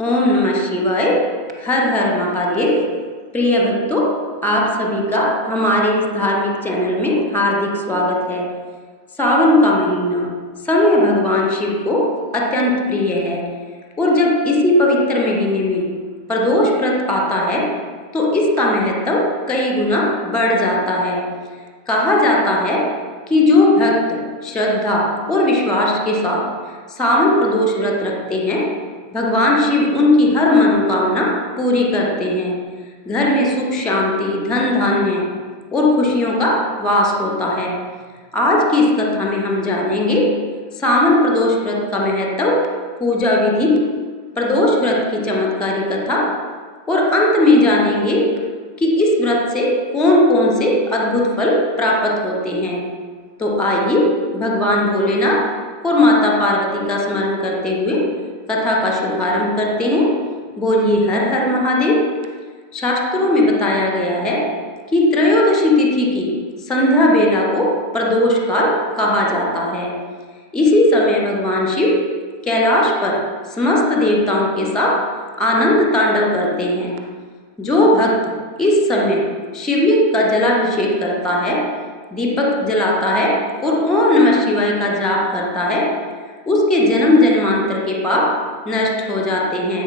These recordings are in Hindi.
ओम नमः शिवाय। हर हर महादेव। प्रिय भक्तों, आप सभी का हमारे इस धार्मिक चैनल में हार्दिक स्वागत है। सावन का महीना समय भगवान शिव को अत्यंत प्रिय है और जब इसी पवित्र महीने में प्रदोष व्रत आता है तो इसका महत्व कई गुना बढ़ जाता है। कहा जाता है कि जो भक्त श्रद्धा और विश्वास के साथ सावन प्रदोष व्रत रखते हैं, भगवान शिव उनकी हर मनोकामना पूरी करते हैं। घर में सुख शांति, धन धान्य और खुशियों का वास होता है। आज की इस कथा में हम जानेंगे सावन प्रदोष व्रत का महत्व, पूजा विधि, प्रदोष व्रत की चमत्कारी कथा और अंत में जानेंगे कि इस व्रत से कौन कौन से अद्भुत फल प्राप्त होते हैं। तो आइए भगवान भोलेनाथ और माता पार्वती का स्मरण करते हुए कथा का शुभारंभ करते हैं। बोलिए हर हर महादेव। शास्त्रों में बताया गया है कि त्रयोदशी तिथि की संध्या बेला को प्रदोष काल कहा जाता है। इसी समय भगवान शिव कैलाश पर समस्त देवताओं के साथ आनंद तांडव करते हैं। जो भक्त इस समय शिवलिंग का जलाभिषेक करता है, दीपक जलाता है और ओम नमः शिवाय का जाप करता है, उसके जन्म जन्मांतर के पाप नष्ट हो जाते हैं।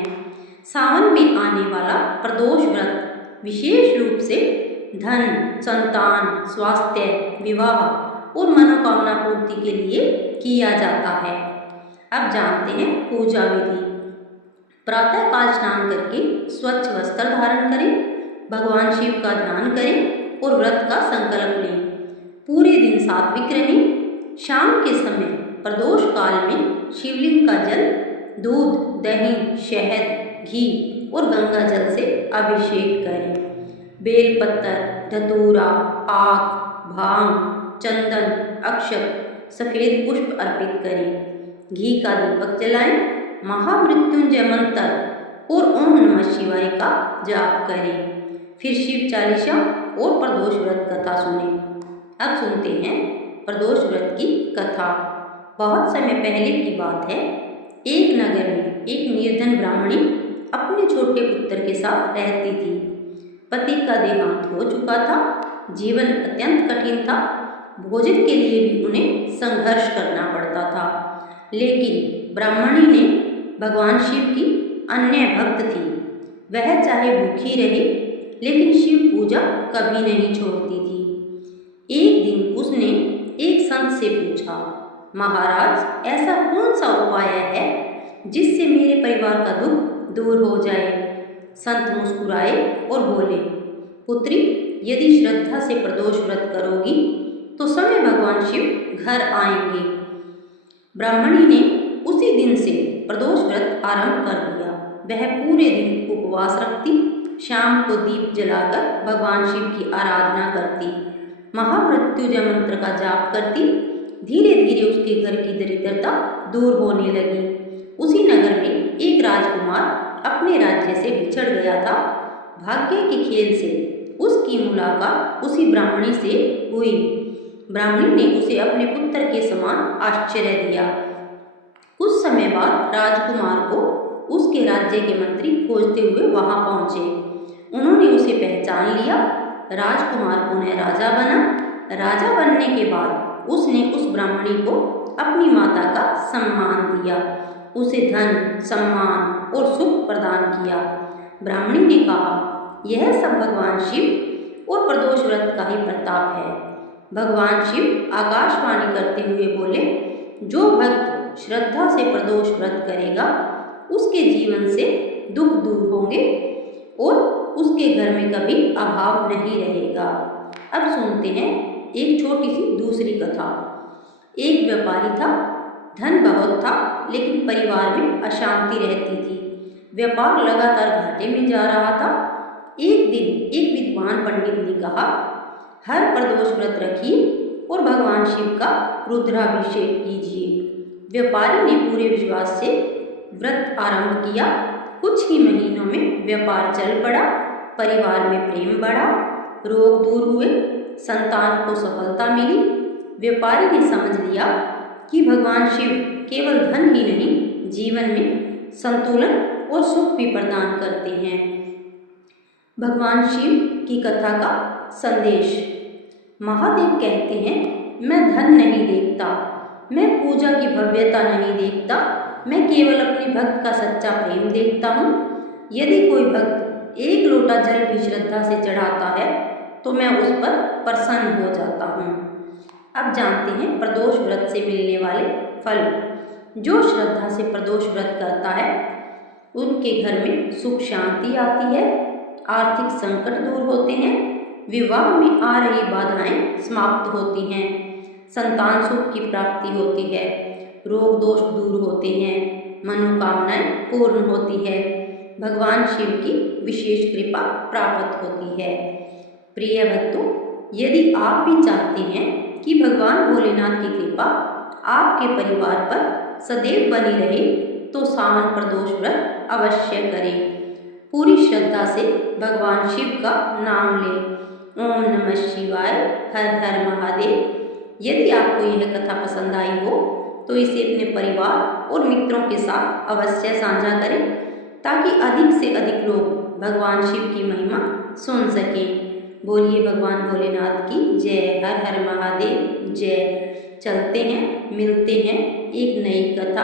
सावन में आने वाला प्रदोष व्रत विशेष रूप से धन, संतान, स्वास्थ्य, विवाह और मनोकामना पूर्ति के लिए किया जाता है। अब जानते हैं पूजा विधि। प्रातः काल स्नान करके स्वच्छ वस्त्र धारण करें, भगवान शिव का ध्यान करें और व्रत का संकल्प लें। पूरे दिन सात्विक रहें। शाम के समय प्रदोष काल में शिवलिंग का जल दूध, दही, शहद, घी और गंगा जल से अभिषेक करें। बेलपत्र, धतूरा, आक, भांग, चंदन, अक्षत, सफ़ेद पुष्प अर्पित करें। घी का दीपक जलाएं। महामृत्युंजय मंत्र और ओम नमः शिवाय का जाप करें। फिर शिव चालीसा और प्रदोष व्रत कथा सुनें। अब सुनते हैं प्रदोष व्रत की कथा। बहुत समय पहले की बात है। एक नगर में एक निर्धन ब्राह्मणी अपने छोटे पुत्र के साथ रहती थी। पति का देहांत हो चुका था। जीवन अत्यंत कठिन था। भोजन के लिए भी उन्हें संघर्ष करना पड़ता था। लेकिन ब्राह्मणी ने भगवान शिव की अन्य भक्त थी। वह चाहे भूखी रहे लेकिन शिव पूजा कभी नहीं छोड़ती थी। एक दिन उसने एक संत से पूछा, महाराज, ऐसा कौन सा उपाय है जिससे मेरे परिवार का दुख दूर हो जाए? संत मुस्कुराए और बोले, पुत्री, यदि श्रद्धा से प्रदोष व्रत करोगी तो समय भगवान शिव घर आएंगे। ब्राह्मणी ने उसी दिन से प्रदोष व्रत आरंभ कर दिया। वह पूरे दिन उपवास रखती, शाम को दीप जलाकर भगवान शिव की आराधना करती, महामृत्युंजय मंत्र का जाप करती। धीरे धीरे उसके घर की दरिद्रता दूर होने लगी। उसी नगर में एक राजकुमार अपने राज्य से बिछड़ गया था। भाग्य के खेल से उसकी मुलाकात उसी ब्राह्मणी से हुई। ब्राह्मणी ने उसे अपने पुत्र के समान आश्चर्य दिया। कुछ समय बाद राजकुमार को उसके राज्य के मंत्री खोजते हुए वहां पहुंचे। उन्होंने उसे पहचान लिया। राजकुमार पुनः राजा बना। राजा बनने के बाद उसने उस ब्राह्मणी को अपनी माता का सम्मान दिया, उसे धन, सम्मान और सुख प्रदान किया। ब्राह्मणी ने कहा, यह सब भगवान शिव और प्रदोष व्रत का ही प्रताप है। भगवान शिव आकाशवाणी करते हुए बोले, जो भक्त श्रद्धा से प्रदोष व्रत करेगा उसके जीवन से दुख दूर होंगे और उसके घर में कभी अभाव नहीं रहेगा। अब सुनते हैं एक छोटी सी दूसरी कथा। एक व्यापारी था। धन बहुत था लेकिन परिवार में अशांति रहती थी। व्यापार लगातार घाटे में जा रहा था। एक दिन एक विद्वान पंडित ने कहा, हर प्रदोष व्रत रखिए और भगवान शिव का रुद्राभिषेक कीजिए। व्यापारी ने पूरे विश्वास से व्रत आरंभ किया। कुछ ही महीनों में व्यापार चल पड़ा। परिवार में प्रेम बढ़ा, रोग दूर हुए, संतान को सफलता मिली। व्यापारी ने समझ लिया कि भगवान शिव केवल धन ही नहीं, जीवन में संतुलन और सुख भी प्रदान करते हैं। भगवान शिव की कथा का संदेश। महादेव कहते हैं, मैं धन नहीं देखता, मैं पूजा की भव्यता नहीं देखता, मैं केवल अपने भक्त का सच्चा प्रेम देखता हूँ। यदि कोई भक्त एक लोटा जल भी श्रद्धा से चढ़ाता है तो मैं उस पर प्रसन्न हो जाता हूँ। अब जानते हैं प्रदोष व्रत से मिलने वाले फल। जो श्रद्धा से प्रदोष व्रत करता है उनके घर में सुख शांति आती है, आर्थिक संकट दूर होते हैं, विवाह में आ रही बाधाएं समाप्त होती हैं, संतान सुख की प्राप्ति होती है, रोग दोष दूर होते हैं, मनोकामनाएं पूर्ण होती है, भगवान शिव की विशेष कृपा प्राप्त होती है। प्रिय भक्तों, यदि आप भी चाहते हैं कि भगवान भोलेनाथ की कृपा आपके परिवार पर सदैव बनी रहे तो सावन प्रदोष व्रत अवश्य करें। पूरी श्रद्धा से भगवान शिव का नाम लें। ओम नमः शिवाय, हर हर महादेव। यदि आपको यह कथा पसंद आई हो तो इसे अपने परिवार और मित्रों के साथ अवश्य साझा करें ताकि अधिक से अधिक लोग भगवान शिव की महिमा सुन सकें। बोलिए भगवान भोलेनाथ की जय। हर हर महादेव जय। चलते हैं, मिलते हैं एक नई कथा,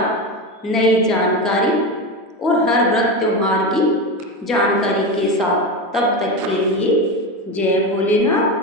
नई जानकारी और हर व्रत त्योहार की जानकारी के साथ। तब तक के लिए जय भोलेनाथ।